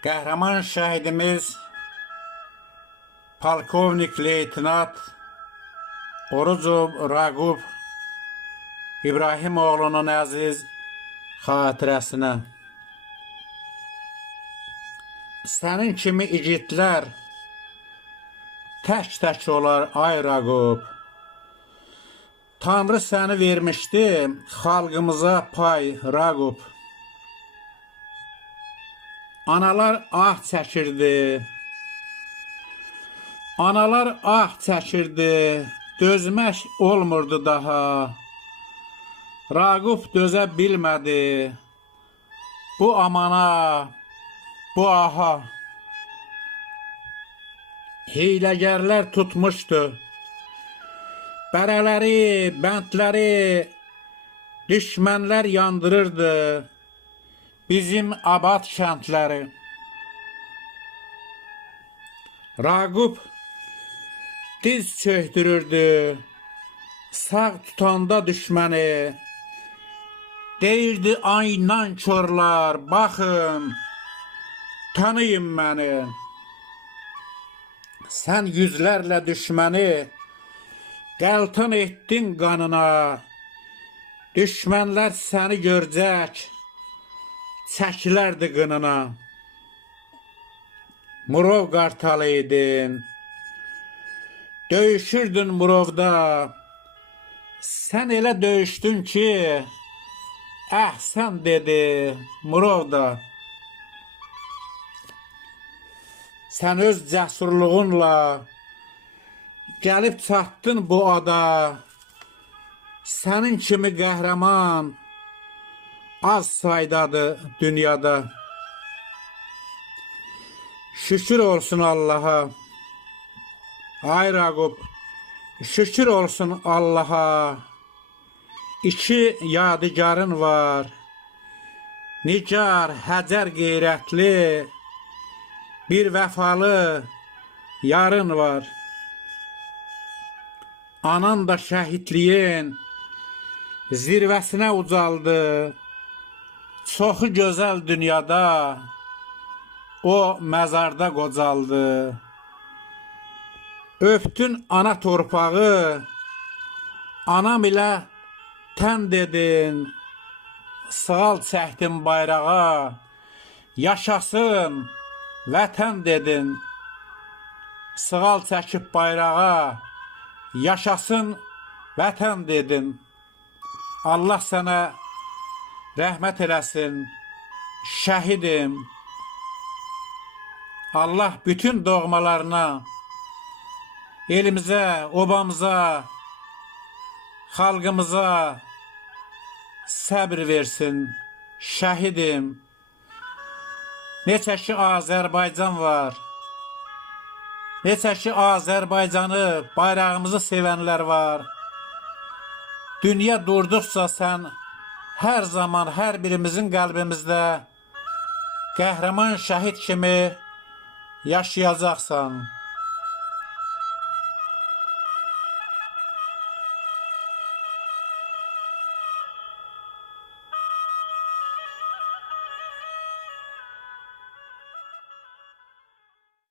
Qəhrəman şəhidimiz Polkovnik Leytenant Orucov Raqub İbrahimoğlu'nun əziz xatirəsinə. Sənin kimi igidlər tək-tək olar ay Raqub. Tanrı səni vermişdi xalqımıza pay Raqub. Analar ah çəkirdi. Analar ah çəkirdi. Dözmək olmurdu daha. Raqub dözə bilmədi. Bu amana, bu aha. Hiyləgərlər tutmuşdu. Bərələri, bəndləri düşmənlər yandırırdı. Bizim abad kəndləri. Raqub diz çöktürürdü. Sağ tutanda düşməni. Deyirdi ay nankorlar, baxın, tanıyın məni. Sən yüzlərlə düşməni qəltan etdin qanına. Düşmənlər səni görcək, çəkilərdi qınına. Murov qartalı idin, döyüşürdün Murovda. Sən elə döyüşdün ki, əhsən dedi Murovda. Sən öz cəsurluğunla gəlib çatdın bu ada. Sənin kimi qəhrəman az saydadır dünyada. Şükür olsun Allaha. Ay Raqub, şükür olsun Allaha. İki yadigarın var. Nigar, Həcər qeyrətli, bir vəfalı yarın var. Anan da şəhidliyin zirvəsinə ucaldı. Çoxu gözəl dünyada o məzarda qocaldı. Öpdün ana torpağı, anam ilə tən dedin. Sığal çəkdin bayrağa, yaşasın vətən dedin. Sığal çəkib bayrağa, yaşasın vətən dedin. Allah sənə rəhmət eləsin, şəhidim. Allah bütün doğmalarına, elimizə, obamıza, xalqımıza səbr versin, şəhidim. Neçə ki Azərbaycan var, neçə ki Azərbaycanı, bayrağımızı sevənlər var. Dünya durduqca sən hər zaman hər birimizin qəlbimizdə qəhrəman şəhid kimi yaşayacaqsan.